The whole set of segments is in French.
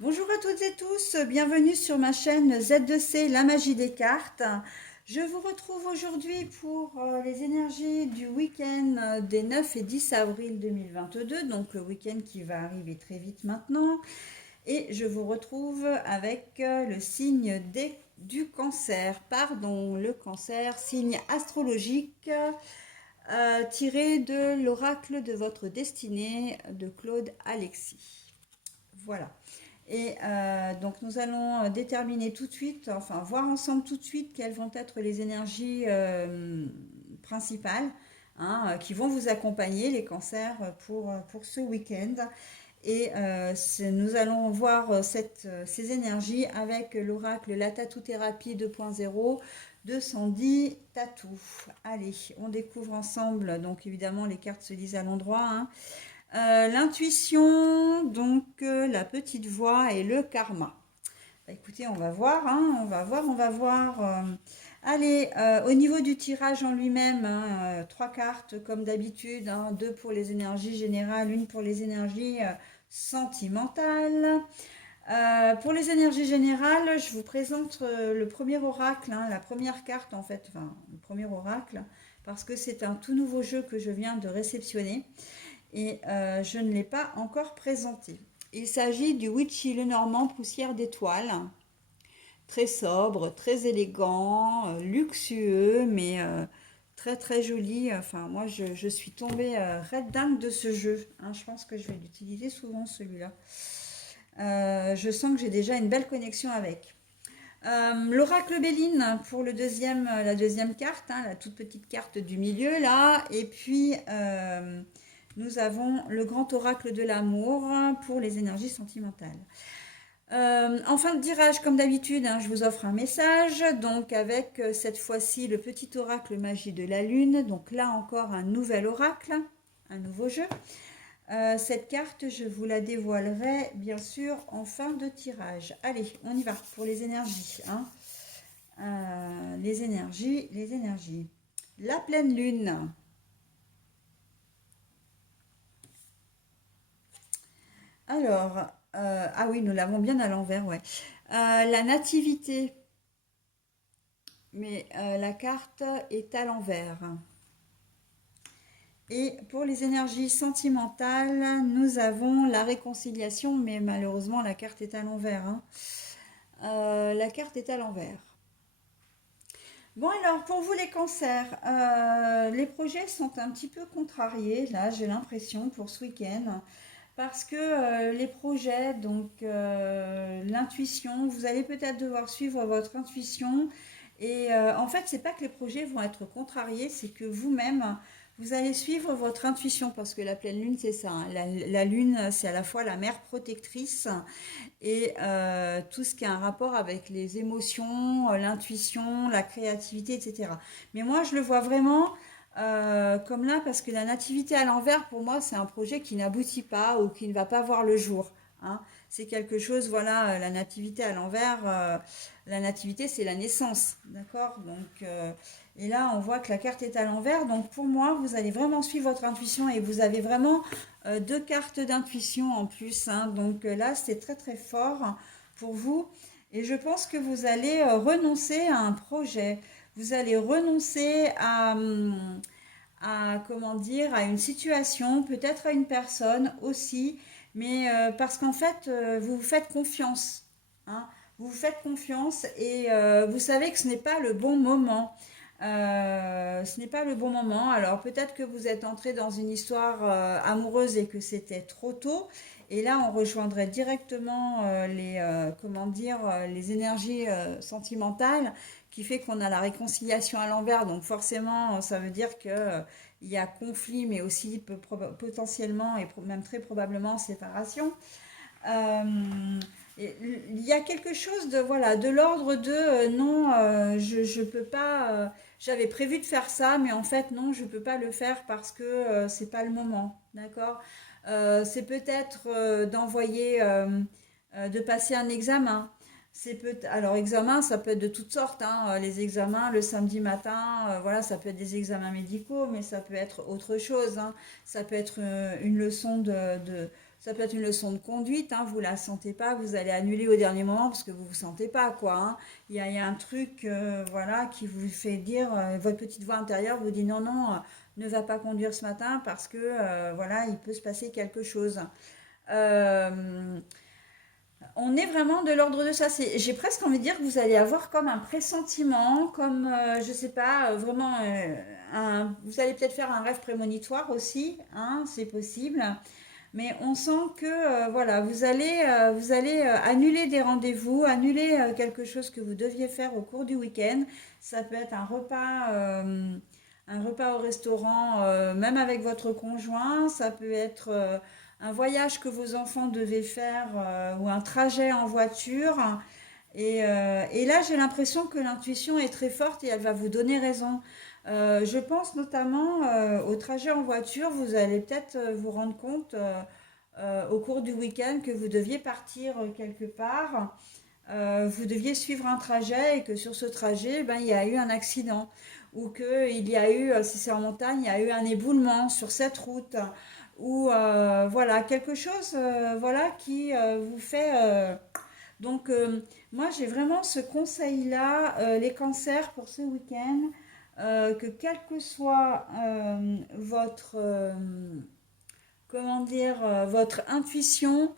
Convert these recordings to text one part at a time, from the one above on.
Bonjour à toutes et tous, bienvenue sur ma chaîne Z2C, la magie des cartes. Je vous retrouve aujourd'hui pour les énergies du week-end des 9 et 10 avril 2022, donc le week-end qui va arriver très vite maintenant. Et je vous retrouve avec le signe du cancer, pardon, le cancer, signe astrologique tiré de l'oracle de votre destinée de Claude Alexis. Voilà. Et donc nous allons déterminer tout de suite, enfin voir ensemble tout de suite quelles vont être les énergies principales qui vont vous accompagner, les cancers, pour ce week-end. Et nous allons voir ces énergies avec l'oracle La Tatou-Thérapie 2.0 de Sandy Tatou. Allez, on découvre ensemble, donc évidemment les cartes se lisent à l'endroit, l'intuition, donc la petite voix et le karma. Bah, écoutez, on va voir, on va voir. Allez, au niveau du tirage en lui-même, trois cartes comme d'habitude, deux pour les énergies générales, une pour les énergies sentimentales. Pour les énergies générales, je vous présente le premier oracle, la première carte en fait, enfin le premier oracle, parce que c'est un tout nouveau jeu que je viens de réceptionner et je ne l'ai pas encore présenté. Il s'agit du Witchy Lenormand Poussière d'étoiles, très sobre, très élégant, luxueux, mais très très joli. Enfin, moi je suis tombée red dingue de ce jeu. Je pense que je vais l'utiliser souvent celui-là. Je sens que j'ai déjà une belle connexion avec. L'oracle Béline pour la deuxième carte, la toute petite carte du milieu là. Et puis nous avons le grand oracle de l'amour pour les énergies sentimentales. En fin de tirage, comme d'habitude, je vous offre un message, donc avec cette fois-ci le petit oracle magie de la lune. Donc là encore un nouvel oracle, un nouveau jeu. Cette carte, je vous la dévoilerai bien sûr en fin de tirage. Allez, on y va pour les énergies. Les énergies, les énergies. La pleine lune. Alors, ah oui, nous l'avons bien à l'envers, ouais. La nativité, mais la carte est à l'envers. Et pour les énergies sentimentales, nous avons la réconciliation, mais malheureusement la carte est à l'envers. La carte est à l'envers. Bon alors, pour vous les cancers, les projets sont un petit peu contrariés, là j'ai l'impression pour ce week-end, parce que les projets, donc l'intuition, vous allez peut-être devoir suivre votre intuition, et en fait c'est pas que les projets vont être contrariés, c'est que vous-même, vous allez suivre votre intuition, parce que la pleine lune c'est ça, la lune c'est à la fois la mère protectrice, et tout ce qui a un rapport avec les émotions, l'intuition, la créativité, etc. Mais moi, je le vois vraiment comme là, parce que la nativité à l'envers, pour moi, c'est un projet qui n'aboutit pas ou qui ne va pas voir le jour. C'est quelque chose, voilà, la nativité à l'envers, la nativité, c'est la naissance, d'accord. Donc, et là, on voit que la carte est à l'envers. Donc, pour moi, vous allez vraiment suivre votre intuition et vous avez vraiment deux cartes d'intuition en plus. Donc là, c'est très très fort pour vous. Et je pense que vous allez renoncer à un projet. Vous allez renoncer à comment dire, à une situation, peut-être à une personne aussi, mais parce qu'en fait, vous vous faites confiance. Vous vous faites confiance et vous savez que ce n'est pas le bon moment. Ce n'est pas le bon moment. Alors peut-être que vous êtes entré dans une histoire amoureuse et que c'était trop tôt. Et là, on rejoindrait directement comment dire, les énergies sentimentales qui fait qu'on a la réconciliation à l'envers. Donc forcément, ça veut dire que il y a conflit, mais aussi potentiellement et même très probablement séparation. Euh, il y a quelque chose de voilà de l'ordre de non, je peux pas. J'avais prévu de faire ça, mais en fait non, je peux pas le faire parce que c'est pas le moment, d'accord. C'est peut-être de passer un examen. Alors examen, ça peut être de toutes sortes, les examens le samedi matin, voilà, ça peut être des examens médicaux, mais ça peut être autre chose. Ça peut être une leçon Ça peut être une leçon de conduite, hein, vous la sentez pas, vous allez annuler au dernier moment parce que vous vous sentez pas, quoi. Hein. Il y a un truc, voilà, qui vous fait dire, votre petite voix intérieure vous dit non, non, ne va pas conduire ce matin parce que, voilà, il peut se passer quelque chose. Euh, on est vraiment de l'ordre de ça. J'ai presque envie de dire que vous allez avoir comme un pressentiment, comme, je sais pas, vraiment, vous allez peut-être faire un rêve prémonitoire aussi, hein, c'est possible. Mais on sent que, voilà, vous allez annuler des rendez-vous, annuler quelque chose que vous deviez faire au cours du week-end. Ça peut être un repas au restaurant, même avec votre conjoint. Ça peut être un voyage que vos enfants devaient faire ou un trajet en voiture. Et là, j'ai l'impression que l'intuition est très forte et elle va vous donner raison. Je pense notamment au trajet en voiture. Vous allez peut-être vous rendre compte au cours du week-end que vous deviez partir quelque part. Vous deviez suivre un trajet et que sur ce trajet, ben, il y a eu un accident. Ou qu'il y a eu, si c'est en montagne, il y a eu un éboulement sur cette route. Ou voilà, quelque chose voilà, qui vous fait... donc, moi, j'ai vraiment ce conseil-là, les cancers pour ce week-end, que quelle que soit votre, comment dire, votre intuition,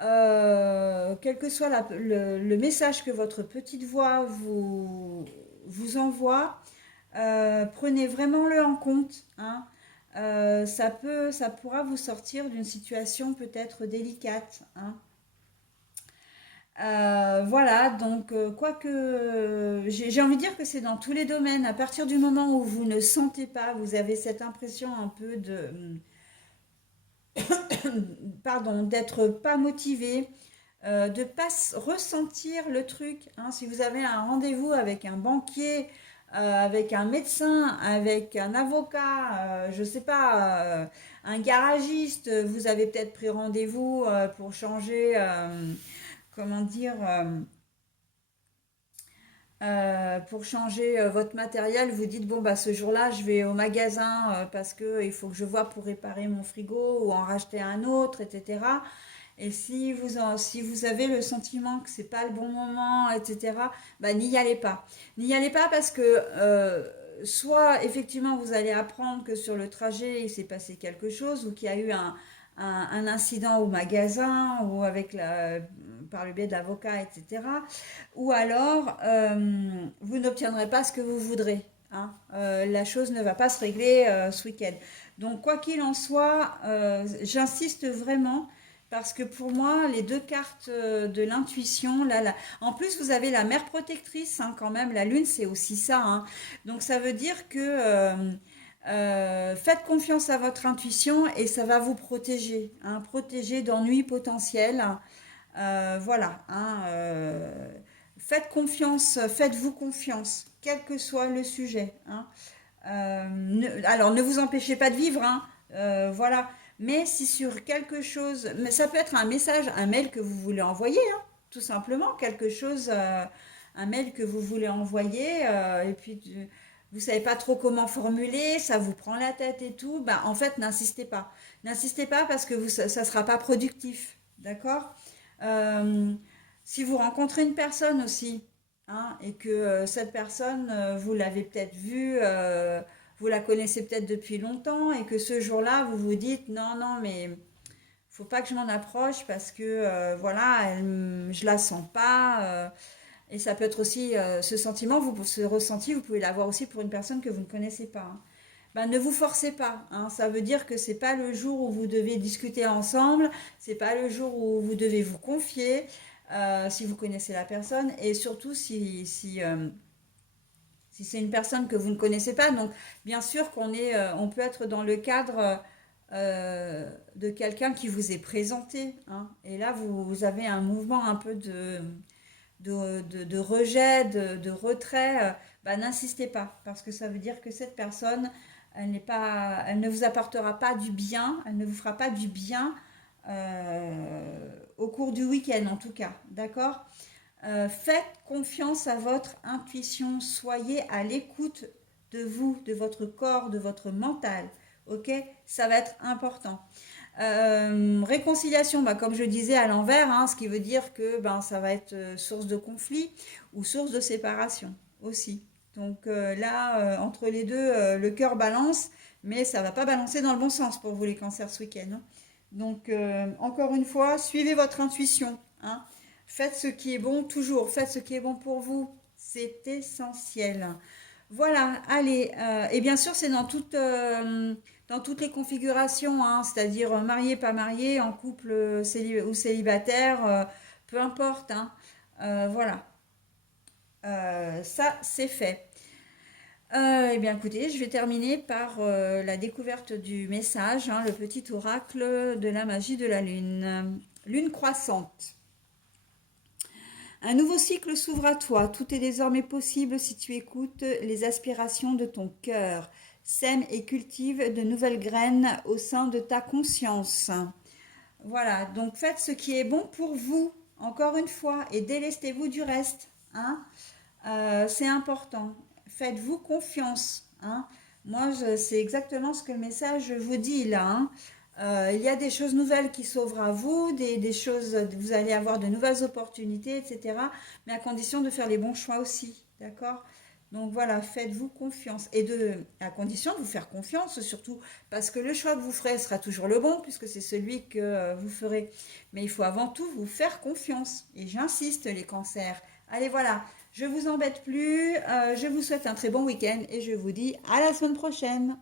quel que soit le message que votre petite voix vous envoie, prenez vraiment le en compte. Hein. Ça pourra vous sortir d'une situation peut-être délicate. Hein. Voilà, donc quoique j'ai envie de dire que c'est dans tous les domaines. À partir du moment où vous ne sentez pas, vous avez cette impression un peu de, pardon, d'être pas motivé, de pas ressentir le truc. Hein. Si vous avez un rendez-vous avec un banquier, avec un médecin, avec un avocat, je sais pas, un garagiste, vous avez peut-être pris rendez-vous pour changer, comment dire, pour changer votre matériel, vous dites bon bah ce jour-là je vais au magasin parce que il faut que je vois pour réparer mon frigo ou en racheter un autre, etc. Et si vous avez le sentiment que c'est pas le bon moment, etc., bah, n'y allez pas. N'y allez pas parce que soit effectivement vous allez apprendre que sur le trajet il s'est passé quelque chose ou qu'il y a eu un incident au magasin ou par le biais de l'avocat, etc. Ou alors vous n'obtiendrez pas ce que vous voudrez. Hein. La chose ne va pas se régler ce week-end. Donc quoi qu'il en soit, j'insiste vraiment parce que pour moi, les deux cartes de l'intuition, en plus vous avez la mère protectrice hein, quand même, la lune c'est aussi ça. Hein. Donc ça veut dire que faites confiance à votre intuition et ça va vous protéger, hein, protéger d'ennuis potentiels. Voilà. Hein, faites confiance, faites-vous confiance, quel que soit le sujet. Hein. Alors, ne vous empêchez pas de vivre, hein, voilà. Mais si sur quelque chose, mais ça peut être un message, un mail que vous voulez envoyer, hein, tout simplement, quelque chose, un mail que vous voulez envoyer, et puis vous savez pas trop comment formuler, ça vous prend la tête et tout, bah en fait, n'insistez pas. N'insistez pas parce que ça sera pas productif, d'accord? Euh, Si vous rencontrez une personne aussi, hein, et que cette personne, vous l'avez peut-être vue, vous la connaissez peut-être depuis longtemps, et que ce jour-là, vous vous dites non, non, mais faut pas que je m'en approche parce que voilà, je la sens pas. Et ça peut être aussi ce sentiment, ce ressenti, vous pouvez l'avoir aussi pour une personne que vous ne connaissez pas. Hein. Ben, ne vous forcez pas. Hein. Ça veut dire que c'est pas le jour où vous devez discuter ensemble, c'est pas le jour où vous devez vous confier si vous connaissez la personne et surtout si c'est une personne que vous ne connaissez pas. Donc, bien sûr on peut être dans le cadre de quelqu'un qui vous est présenté. Hein. Et là, vous avez un mouvement un peu de rejet, de retrait. Bah, n'insistez pas, parce que ça veut dire que cette personne, elle ne vous apportera pas du bien, elle ne vous fera pas du bien au cours du week-end en tout cas. D'accord. Faites confiance à votre intuition, soyez à l'écoute de vous, de votre corps, de votre mental. Ok, ça va être important. Réconciliation, bah, comme je disais, à l'envers, hein, ce qui veut dire que ben, ça va être source de conflit ou source de séparation aussi. Donc là, entre les deux, le cœur balance, mais ça va pas balancer dans le bon sens pour vous les cancers ce week-end, hein. Donc encore une fois, suivez votre intuition, hein. Faites ce qui est bon toujours, faites ce qui est bon pour vous. C'est essentiel. Voilà, allez, et bien sûr, c'est dans toutes les configurations, hein, c'est-à-dire marié, pas marié, en couple ou célibataire, peu importe, hein. Voilà. Ça, c'est fait. Eh bien, écoutez, je vais terminer par la découverte du message, hein, le petit oracle de la magie de la lune. Lune croissante. Un nouveau cycle s'ouvre à toi. Tout est désormais possible si tu écoutes les aspirations de ton cœur. Sème et cultive de nouvelles graines au sein de ta conscience. Voilà, donc faites ce qui est bon pour vous, encore une fois, et délestez-vous du reste, hein. C'est important. Faites-vous confiance, hein. Moi, c'est exactement ce que le message vous dit là, hein. Il y a des choses nouvelles qui s'ouvrent à vous, des choses, vous allez avoir de nouvelles opportunités, etc. Mais à condition de faire les bons choix aussi, d'accord? Donc voilà, faites-vous confiance. À condition de vous faire confiance, surtout, parce que le choix que vous ferez sera toujours le bon, puisque c'est celui que vous ferez. Mais il faut avant tout vous faire confiance. Et j'insiste, les cancers. Allez, voilà, je vous embête plus. Je vous souhaite un très bon week-end et je vous dis à la semaine prochaine.